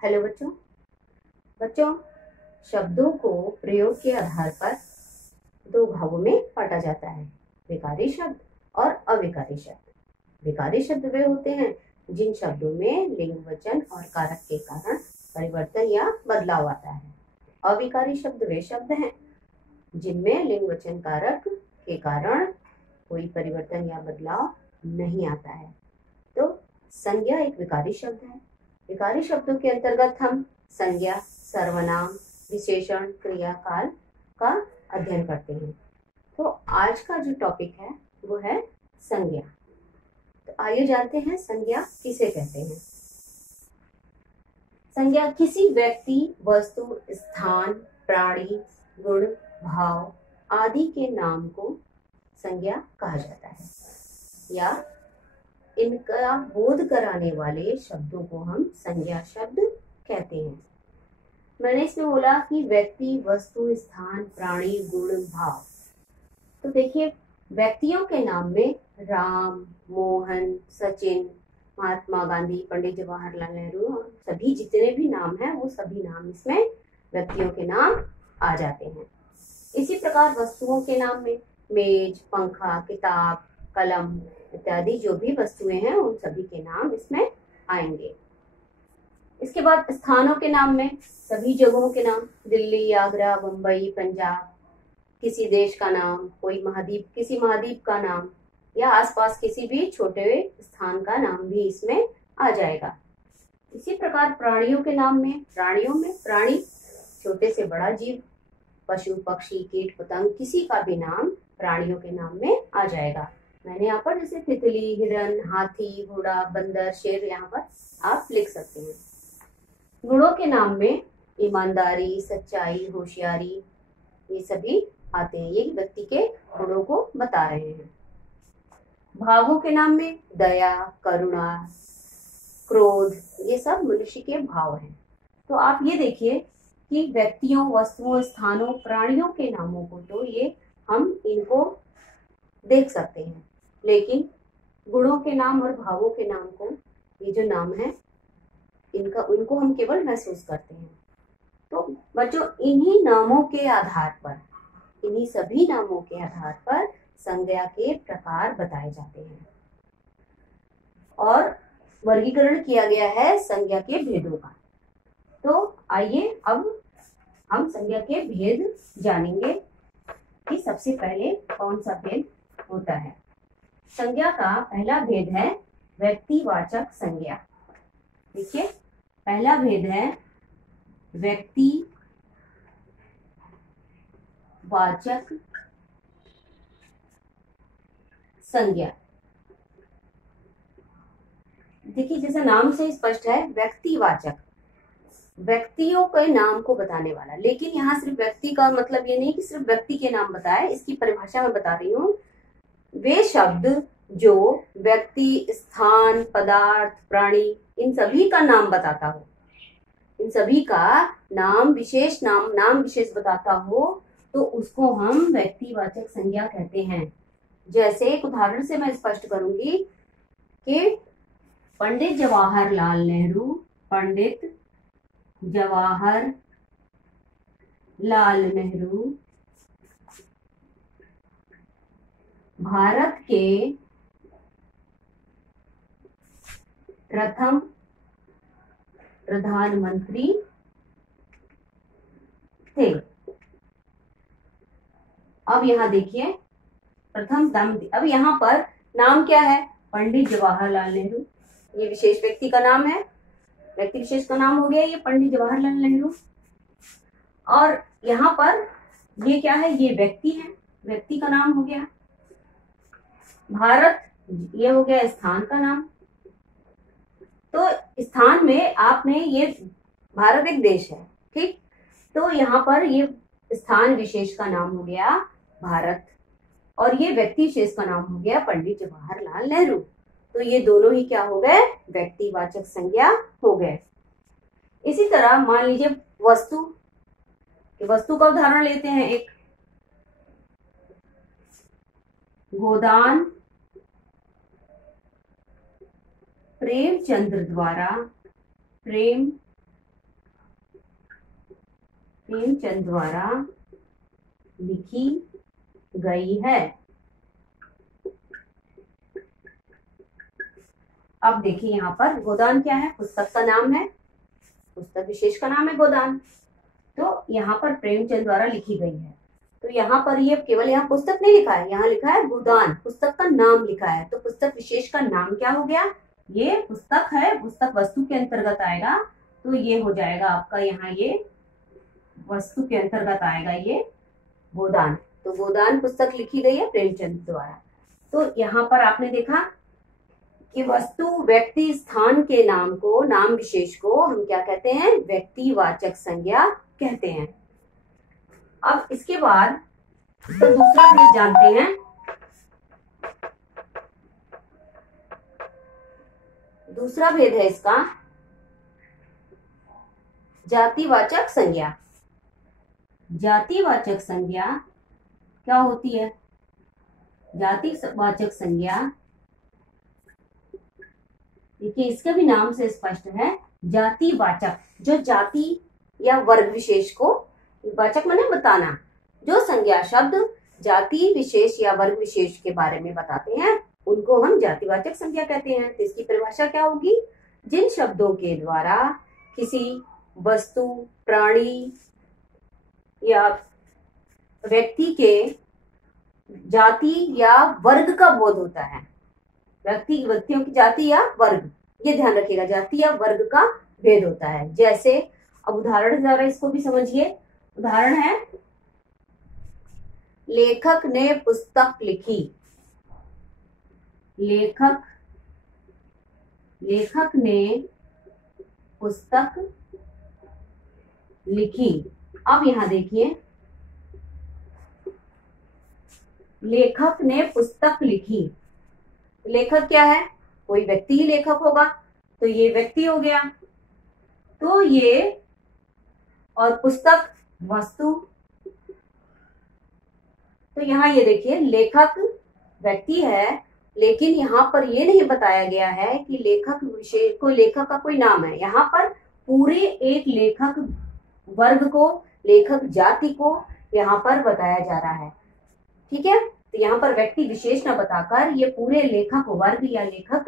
Hello बच्चों। बच्चों, शब्दों को प्रयोग के आधार पर दो भागों में बांटा जाता है, विकारी शब्द और अविकारी शब्द। विकारी शब्द वे होते हैं जिन शब्दों में लिंग, वचन और कारक के कारण परिवर्तन या बदलाव आता है। अविकारी शब्द वे शब्द हैं जिनमें लिंग, वचन, कारक के कारण कोई परिवर्तन या बदलाव नहीं आता है। तो संज्ञा एक विकारी शब्द है। विकारी शब्दों के अंतर्गत हम संज्ञा, सर्वनाम, विशेषण, क्रिया, काल का अध्ययन करते हैं। तो आज का जो टॉपिक है वो है संज्ञा। तो आइए जानते हैं संज्ञा किसे कहते हैं। संज्ञा किसी व्यक्ति, वस्तु, स्थान, प्राणी, गुण, भाव आदि के नाम को संज्ञा कहा जाता है, या इनका बोध कराने वाले शब्दों को हम संज्ञा शब्द कहते हैं। मैंने इसमें बोला कि व्यक्ति, वस्तु, स्थान, प्राणी, गुण, भाव। तो देखिए, व्यक्तियों के नाम में राम, मोहन, सचिन, महात्मा गांधी, पंडित जवाहरलाल नेहरू और सभी जितने भी नाम हैं वो सभी नाम इसमें व्यक्तियों के नाम आ जाते हैं। इसी प्रकार वस्तुओं के नाम में मेज, पंखा, किताब, कलम इत्यादि जो भी वस्तुएं हैं उन सभी के नाम इसमें आएंगे। इसके बाद स्थानों के नाम में सभी जगहों के नाम, दिल्ली, आगरा, मुंबई, पंजाब, किसी देश का नाम, कोई महाद्वीप, किसी महाद्वीप का नाम या आसपास किसी भी छोटे स्थान का नाम भी इसमें आ जाएगा। इसी प्रकार प्राणियों के नाम में, प्राणियों में प्राणी छोटे से बड़ा जीव, पशु, पक्षी, कीट, पतंग किसी का भी नाम प्राणियों के नाम में आ जाएगा। मैंने यहाँ पर जैसे तितली, हिरन, हाथी, घोड़ा, बंदर, शेर यहाँ पर आप लिख सकते हैं। गुणों के नाम में ईमानदारी, सच्चाई, होशियारी ये सभी आते हैं। ये व्यक्ति के गुणों को बता रहे हैं। भावों के नाम में दया, करुणा, क्रोध ये सब मनुष्य के भाव हैं। तो आप ये देखिए कि व्यक्तियों, वस्तुओं, स्थानों, प्राणियों के नामों को तो ये हम इनको देख सकते हैं, लेकिन गुणों के नाम और भावों के नाम को, ये जो नाम है इनको हम केवल महसूस करते हैं। तो बच्चों, इन्हीं नामों के आधार पर, इन्हीं सभी नामों के आधार पर संज्ञा के प्रकार बताए जाते हैं और वर्गीकरण किया गया है संज्ञा के भेदों का। तो आइए अब हम संज्ञा के भेद जानेंगे कि सबसे पहले कौन सा भेद होता है। संज्ञा का पहला भेद है व्यक्तिवाचक संज्ञा। देखिए, पहला भेद है व्यक्तिवाचक संज्ञा। देखिए, जैसा नाम से स्पष्ट है, व्यक्तिवाचक, व्यक्तियों के नाम को बताने वाला। लेकिन यहाँ सिर्फ व्यक्ति का मतलब ये नहीं कि सिर्फ व्यक्ति के नाम बताए, इसकी परिभाषा मैं बता रही हूँ। वे शब्द जो व्यक्ति, स्थान, पदार्थ, प्राणी इन सभी का नाम बताता हो, इन सभी का नाम विशेष बताता हो, तो उसको हम व्यक्तिवाचक संज्ञा कहते हैं। जैसे एक उदाहरण से मैं स्पष्ट करूंगी कि पंडित जवाहरलाल नेहरू, पंडित जवाहरलाल नेहरू भारत के प्रथम प्रधानमंत्री थे। अब यहाँ देखिए, अब यहाँ पर नाम क्या है? पंडित जवाहरलाल नेहरू। ये विशेष व्यक्ति का नाम है, व्यक्ति विशेष का नाम हो गया ये पंडित जवाहरलाल नेहरू। और यहाँ पर ये क्या है? ये व्यक्ति है, व्यक्ति का नाम हो गया। भारत ये हो गया स्थान का नाम। तो स्थान में आपने, ये भारत एक देश है, ठीक, तो यहाँ पर ये स्थान विशेष का नाम हो गया भारत और ये व्यक्ति विशेष का नाम हो गया पंडित जवाहरलाल नेहरू। तो ये दोनों ही क्या हो गए? व्यक्तिवाचक संज्ञा हो गए। इसी तरह मान लीजिए वस्तु का उदाहरण लेते हैं। एक गोदान प्रेमचंद द्वारा प्रेमचंद द्वारा लिखी गई है। अब देखिए यहाँ पर गोदान क्या है, पुस्तक का नाम है, पुस्तक विशेष का नाम है गोदान। तो यहाँ पर प्रेमचंद द्वारा लिखी गई है, तो यहाँ पर ये केवल यहाँ पुस्तक नहीं लिखा है, यहाँ लिखा है गोदान, पुस्तक का नाम लिखा है। तो पुस्तक विशेष का नाम क्या हो गया, ये पुस्तक है, पुस्तक वस्तु के अंतर्गत आएगा, तो ये हो जाएगा आपका यहाँ ये वस्तु के अंतर्गत आएगा ये गोदान। तो गोदान पुस्तक लिखी गई है प्रेमचंद द्वारा। तो यहाँ पर आपने देखा कि वस्तु, व्यक्ति, स्थान के नाम को, नाम विशेष को हम क्या कहते हैं, व्यक्तिवाचक संज्ञा कहते हैं। अब इसके बाद तो दूसरा भेद जानते हैं। दूसरा भेद है इसका जातिवाचक संज्ञा। जातिवाचक संज्ञा क्या होती है, जातिवाचक संज्ञा देखिए इसके भी नाम से स्पष्ट है, जातिवाचक, जो जाति या वर्ग विशेष को, वाचक माने बताना, जो संज्ञा शब्द जाति विशेष या वर्ग विशेष के बारे में बताते हैं उनको हम जातिवाचक संज्ञा कहते हैं। तो इसकी परिभाषा क्या होगी, जिन शब्दों के द्वारा किसी वस्तु, प्राणी या व्यक्ति के जाति या वर्ग का बोध होता है, व्यक्तियों की जाति या वर्ग, ये ध्यान रखिएगा, जाति या वर्ग का भेद होता है। जैसे अब उदाहरण जरा इसको भी समझिए। उदाहरण है, लेखक ने पुस्तक लिखी। लेखक ने पुस्तक लिखी। अब यहां देखिए, लेखक ने पुस्तक लिखी, लेखक क्या है, कोई व्यक्ति ही लेखक होगा, तो ये व्यक्ति हो गया। तो ये और पुस्तक वस्तु, तो यहाँ ये देखिए लेखक व्यक्ति है, लेकिन यहाँ पर ये नहीं बताया गया है कि लेखक विशेष, कोई लेखक का कोई नाम है। यहाँ पर पूरे एक लेखक वर्ग को, लेखक जाति को यहाँ पर बताया जा रहा है, ठीक है। तो यहाँ पर व्यक्ति विशेष न बताकर ये पूरे लेखक वर्ग या लेखक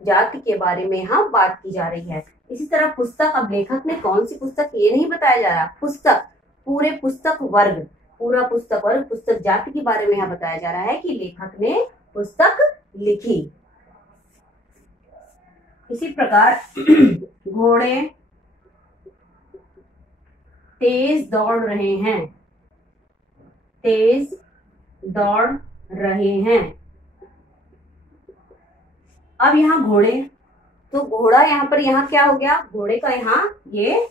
जाति के बारे में यहाँ बात की जा रही है। इसी तरह पुस्तक, अब लेखक ने कौन सी पुस्तक ये नहीं बताया जा रहा, पुस्तक, पूरे पुस्तक वर्ग, पूरा पुस्तक वर्ग, पुस्तक जाति के बारे में यहाँ बताया जा रहा है कि लेखक ने पुस्तक लिखी। इसी प्रकार घोड़े तेज दौड़ रहे हैं, तेज दौड़ रहे हैं। अब यहाँ घोड़े, तो घोड़ा यहाँ पर, यहाँ क्या हो गया, घोड़े का यहाँ ये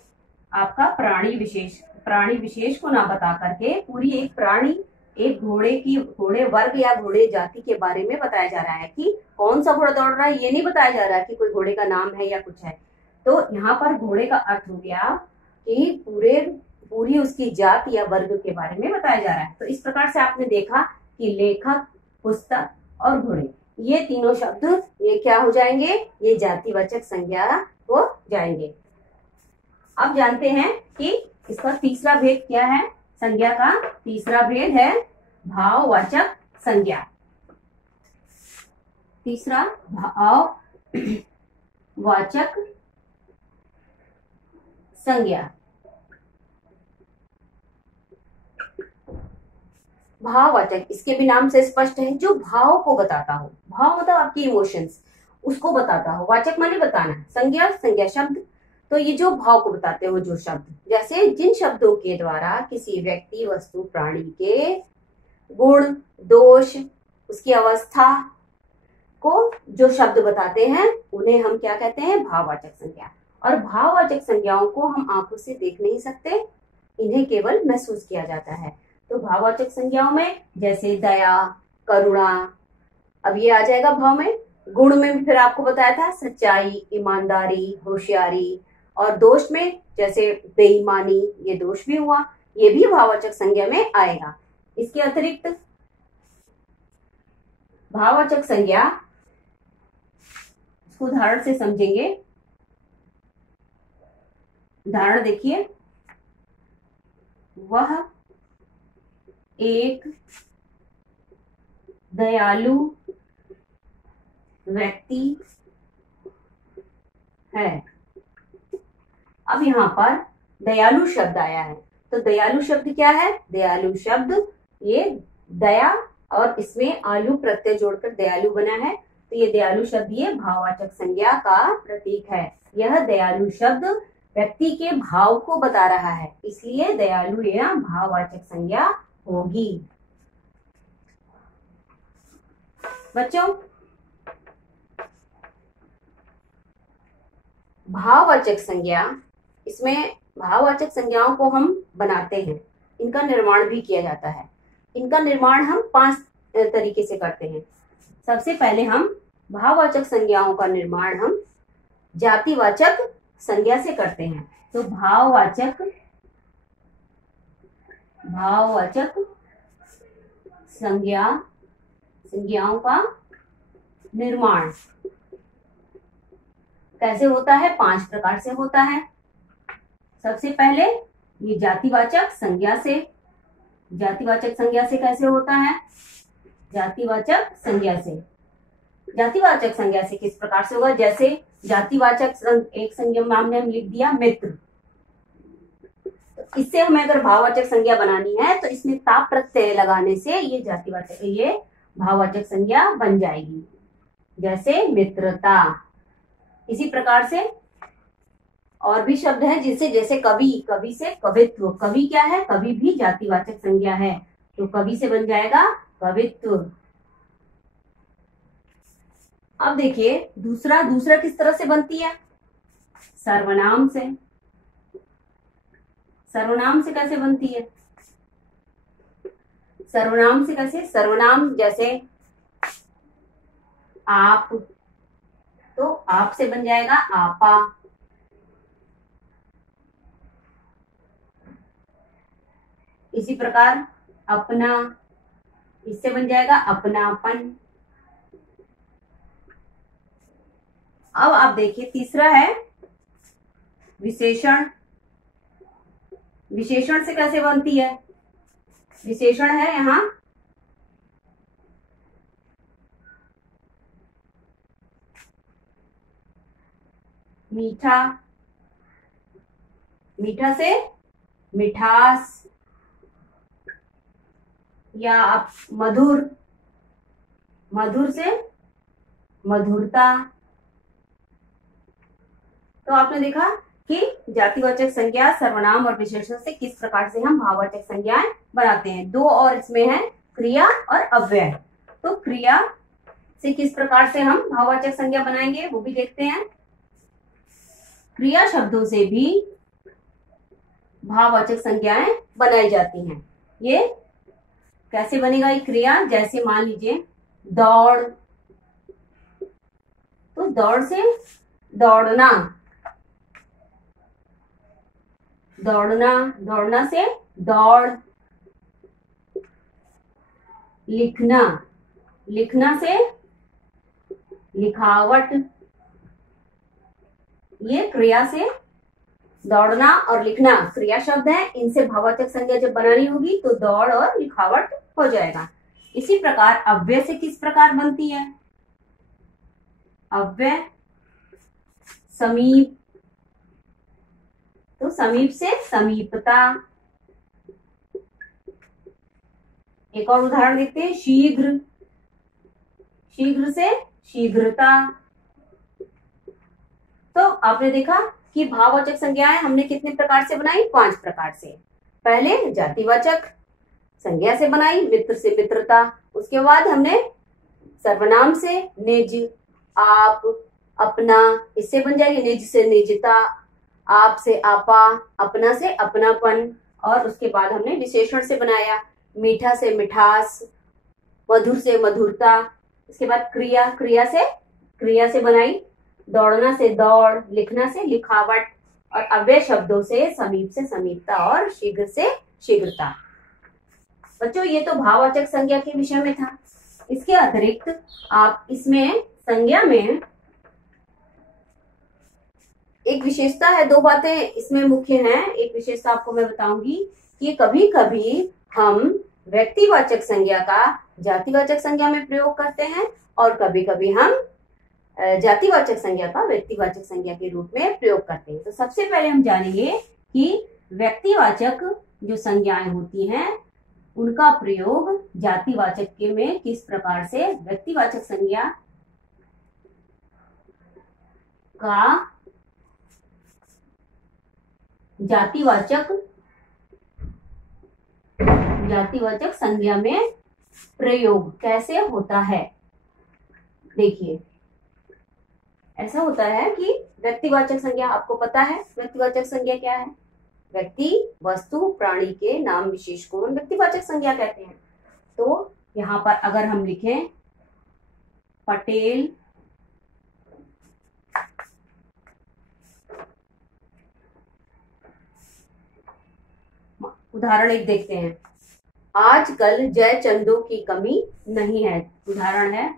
आपका प्राणी विशेष को ना बता करके पूरी एक प्राणी, एक घोड़े की, घोड़े वर्ग या घोड़े जाति के बारे में बताया जा रहा है कि कौन सा घोड़ा दौड़ रहा है, ये नहीं बताया जा रहा है कि कोई घोड़े का नाम है या कुछ है। तो यहाँ पर घोड़े का अर्थ हो गया कि पूरी उसकी जाति या वर्ग के बारे में बताया जा रहा है। तो इस प्रकार से आपने देखा कि लेखक, पुस्तक और घोड़े, ये तीनों शब्द ये क्या हो जाएंगे, ये जातिवाचक संज्ञा हो जाएंगे। अब जानते हैं कि इसका तीसरा भेद क्या है, संज्ञा का तीसरा भेद है भाववाचक संज्ञा। तीसरा भाववाचक संज्ञा। भाववाचक, इसके भी नाम से स्पष्ट है, जो भाव को बताता हो, भाव मतलब आपकी इमोशंस, उसको बताता हो। वाचक माने बताना, संज्ञा, संज्ञा शब्द, तो ये जो भाव को बताते हो जो शब्द, जैसे जिन शब्दों के द्वारा किसी व्यक्ति, वस्तु, प्राणी के गुण, दोष, उसकी अवस्था को जो शब्द बताते हैं उन्हें हम क्या कहते हैं, भाववाचक संज्ञा। और भाववाचक संज्ञाओं को हम आंखों से देख नहीं सकते, इन्हें केवल महसूस किया जाता है। तो भाववाचक संज्ञाओं में जैसे दया, करुणा, अब ये आ जाएगा भाव में। गुण में भी फिर आपको बताया था सच्चाई, ईमानदारी, होशियारी, और दोष में जैसे बेईमानी, ये दोष भी हुआ, ये भी भाववाचक संज्ञा में आएगा। इसके अतिरिक्त भाववाचक संज्ञा, इसको उदाहरण से समझेंगे। उदाहरण देखिए, वह एक दयालु व्यक्ति है। अब यहाँ पर दयालु शब्द आया है, तो दयालु शब्द क्या है? दयालु शब्द ये दया और इसमें आलू प्रत्यय जोड़कर दयालु बना है, तो ये दयालु शब्द ये भाववाचक संज्ञा का प्रतीक है। यह दयालु शब्द व्यक्ति के भाव को बता रहा है, इसलिए दयालु यह भाववाचक संज्ञा होगी। बच्चों, भाववाचक संज्ञा, इसमें भाववाचक संज्ञाओं को हम बनाते हैं, इनका निर्माण भी किया जाता है। इनका निर्माण हम 5 तरीके से करते हैं। सबसे पहले हम भाववाचक संज्ञाओं का निर्माण हम जातिवाचक संज्ञा से करते हैं। तो भाववाचक संज्ञाओं का निर्माण कैसे होता है? 5 प्रकार से होता है। सबसे पहले ये जातिवाचक संज्ञा से कैसे होता है? जातिवाचक संज्ञा से किस प्रकार से होगा? जैसे जातिवाचक एक संज्ञा में हमने लिख दिया मित्र, तो इससे हमें अगर भाववाचक संज्ञा बनानी है तो इसमें ता प्रत्यय लगाने से ये भाववाचक संज्ञा बन जाएगी, जैसे मित्रता। इसी प्रकार से और भी शब्द हैं जिनसे, जैसे कवि से कवित्व। कवि क्या है? कवि भी जातिवाचक संज्ञा है, तो कवि से बन जाएगा कवित्व। अब देखिए दूसरा किस तरह से बनती है? सर्वनाम से कैसे बनती है? सर्वनाम से कैसे? सर्वनाम जैसे आप, तो आप से बन जाएगा आपा। इसी प्रकार अपना, इससे बन जाएगा अपनापन। अब आप देखिए तीसरा है विशेषण। विशेषण से कैसे बनती है? विशेषण है यहाँ मीठा, मीठा से मिठास, या आप मधुर, मधुर से मधुरता। तो आपने देखा कि जातिवाचक संज्ञा, सर्वनाम और विशेषण से किस प्रकार से हम भाववाचक संज्ञाएं बनाते हैं। 2 और इसमें है क्रिया और अव्यय। तो क्रिया से किस प्रकार से हम भाववाचक संज्ञा बनाएंगे वो भी देखते हैं। क्रिया शब्दों से भी भाववाचक संज्ञाएं बनाई जाती हैं। ये कैसे बनेगा ये क्रिया? जैसे मान लीजिए दौड़, तो दौड़ से दौड़ना, दौड़ना से दौड़। लिखना से लिखावट। ये क्रिया से दौड़ना और लिखना क्रिया शब्द है, इनसे भाववाचक संज्ञा जब बनानी होगी तो दौड़ और लिखावट हो जाएगा। इसी प्रकार अव्यय से किस प्रकार बनती है? अव्यय समीप, तो समीप से समीपता। एक और उदाहरण देखते हैं, शीघ्र, शीघ्र से शीघ्रता। तो आपने देखा कि भाववाचक संज्ञाएं हमने कितने प्रकार से बनाई? 5 प्रकार से। पहले जातिवाचक संज्ञा से बनाई, मित्र से मित्रता। उसके बाद हमने सर्वनाम से निज, आप, अपना, इससे बन जाएगी निज से निजता, आप से आपा, अपना से अपनापन। और उसके बाद हमने विशेषण से बनाया, मीठा से मिठास, मधुर से मधुरता। इसके बाद क्रिया से बनाई, दौड़ना से दौड़, लिखना से लिखावट, और अव्यय शब्दों से समीप से समीपता और शीघ्र से शीघ्रता। बच्चों ये तो भाववाचक संज्ञा के विषय में था। इसके अतिरिक्त आप इसमें संज्ञा में एक विशेषता है, 2 बातें इसमें मुख्य हैं। एक विशेषता आपको मैं बताऊंगी कि कभी कभी हम व्यक्तिवाचक संज्ञा का जातिवाचक संज्ञा में प्रयोग करते हैं और कभी कभी हम जातिवाचक संज्ञा का व्यक्तिवाचक संज्ञा के रूप में प्रयोग करते हैं। तो सबसे पहले हम जानेंगे कि व्यक्तिवाचक जो संज्ञाएं होती हैं उनका प्रयोग जातिवाचक के में किस प्रकार से व्यक्तिवाचक संज्ञा का जातिवाचक संज्ञा में प्रयोग कैसे होता है। देखिए, ऐसा होता है कि व्यक्तिवाचक संज्ञा, आपको पता है व्यक्तिवाचक संज्ञा क्या है? व्यक्ति, वस्तु, प्राणी के नाम विशेष को हम व्यक्तिवाचक संज्ञा कहते हैं। तो यहाँ पर अगर हम लिखें पटेल उदाहरण एक देखते हैं। आजकल जय चंदों की कमी नहीं है। उदाहरण है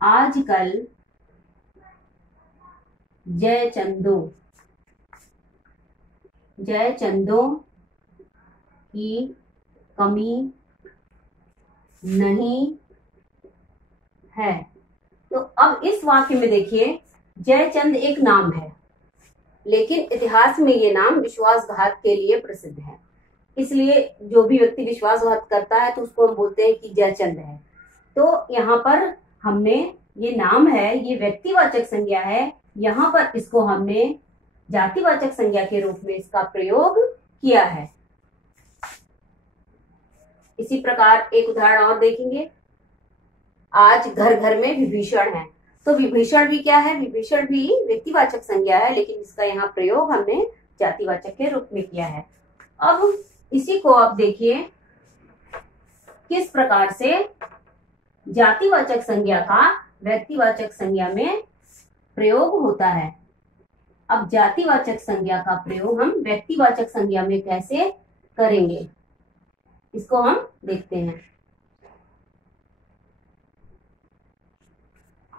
आजकल जय चंदों की कमी नहीं है। तो अब इस वाक्य में देखिए, जयचंद एक नाम है, लेकिन इतिहास में ये नाम विश्वासघात के लिए प्रसिद्ध है। इसलिए जो भी व्यक्ति विश्वासघात करता है तो उसको हम बोलते हैं कि जयचंद है। तो यहाँ पर हमने ये नाम है, ये व्यक्तिवाचक संज्ञा है, यहाँ पर इसको हमने जातिवाचक संज्ञा के रूप में इसका प्रयोग किया है। इसी प्रकार एक उदाहरण और देखेंगे। आज घर घर में विभीषण है। तो विभीषण भी क्या है? विभीषण भी व्यक्तिवाचक संज्ञा है, लेकिन इसका यहाँ प्रयोग हमने जातिवाचक के रूप में किया है। अब इसी को आप देखिए किस प्रकार से जातिवाचक संज्ञा का व्यक्तिवाचक संज्ञा में प्रयोग होता है। अब जातिवाचक संज्ञा का प्रयोग हम व्यक्तिवाचक संज्ञा में कैसे करेंगे, इसको हम देखते हैं।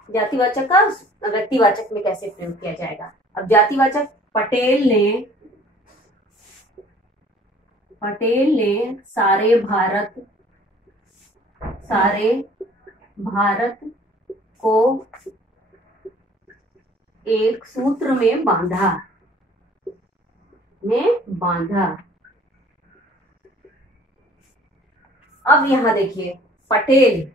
जातिवाचक का व्यक्तिवाचक में कैसे प्रयोग किया जाएगा। अब जातिवाचक, पटेल ने सारे भारत को एक सूत्र में बांधा। अब यहाँ देखिए पटेल,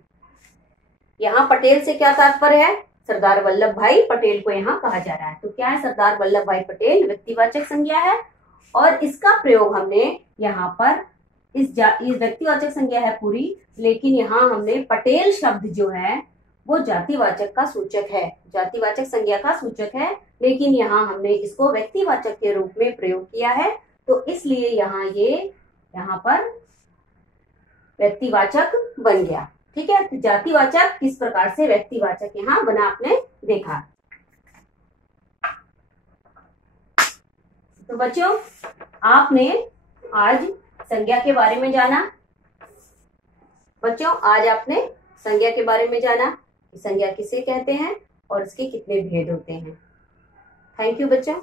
यहाँ पटेल से क्या तात्पर्य है? सरदार वल्लभ भाई पटेल को यहाँ कहा जा रहा है। तो क्या है? सरदार वल्लभ भाई पटेल व्यक्तिवाचक संज्ञा है और इसका प्रयोग हमने यहाँ पर इस व्यक्तिवाचक संज्ञा है पूरी, लेकिन यहाँ हमने पटेल शब्द जो है वो जातिवाचक का सूचक है, जातिवाचक संज्ञा का सूचक है, लेकिन यहाँ हमने इसको व्यक्तिवाचक के रूप में प्रयोग किया है। तो इसलिए यहाँ पर व्यक्तिवाचक बन गया। ठीक है, तो जातिवाचक किस प्रकार से व्यक्तिवाचक यहाँ बना आपने देखा। तो बच्चों, आपने आज संज्ञा के बारे में जाना। आज आपने संज्ञा के बारे में जाना कि संज्ञा किसे कहते हैं और इसके कितने भेद होते हैं। थैंक यू बच्चों।